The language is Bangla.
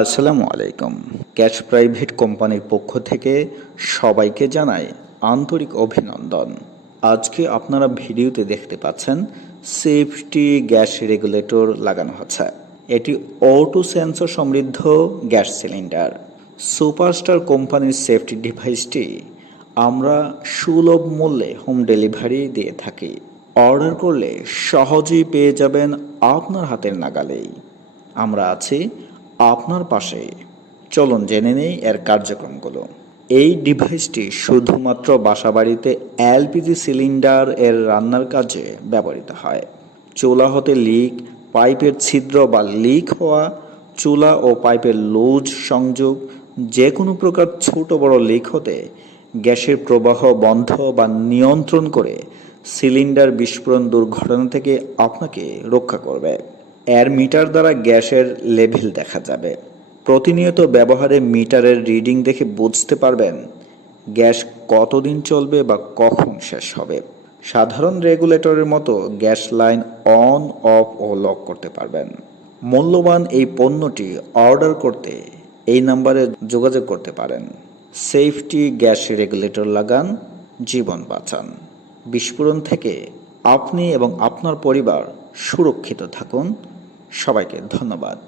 আসসালামু আলাইকুম। ক্যাশ প্রাইভেট কোম্পানির পক্ষ থেকে সবাইকে জানাই আন্তরিক অভিনন্দন। আজকে আপনারা ভিডিওতে দেখতে পাচ্ছেন সেফটি গ্যাস রেগুলেটর লাগানো হচ্ছে। এটি অটো সেন্সর সমৃদ্ধ গ্যাস সিলিন্ডার। সুপারস্টার কোম্পানির সেফটি ডিভাইসটি আমরা সুলভ মূল্যে হোম ডেলিভারি দিয়ে থাকি। অর্ডার করলে সহজেই পেয়ে যাবেন আপনার হাতের নাগালেই। আমরা আছি আপনার পাশে। চলুন জেনে নেই এর কার্যক্রমগুলো। এই ডিভাইসটি শুধুমাত্র বাসাবাড়িতে এলপিজি সিলিন্ডার এর রান্নার কাজে ব্যবহৃত হয়। চুলা হতে লিক, পাইপের ছিদ্র বা লিক হওয়া, চুলা ও পাইপের লুজ সংযোগ, যে কোনো প্রকার ছোট বড় লিক হতে গ্যাসের প্রবাহ বন্ধ বা নিয়ন্ত্রণ করে সিলিন্ডার বিস্ফোরণ দুর্ঘটনা থেকে আপনাকে রক্ষা করবে। এর মিটার দ্বারা গ্যাসের লেভেল দেখা যাবে। প্রতিনিয়ত ব্যবহারে মিটারের রিডিং দেখে বুঝতে পারবেন গ্যাস কতদিন চলবে বা কখন শেষ হবে। সাধারণ রেগুলেটরের মতো গ্যাস লাইন অন অফ ও লক করতে পারবেন। মূল্যবান এই পণ্যটি অর্ডার করতে এই নম্বরে যোগাযোগ করতে পারেন। সেফটি গ্যাস রেগুলেটর লাগান, জীবন বাঁচান। বিস্ফোরণ থেকে আপনি এবং আপনার পরিবার সুরক্ষিত থাকুন। সবাইকে ধন্যবাদ।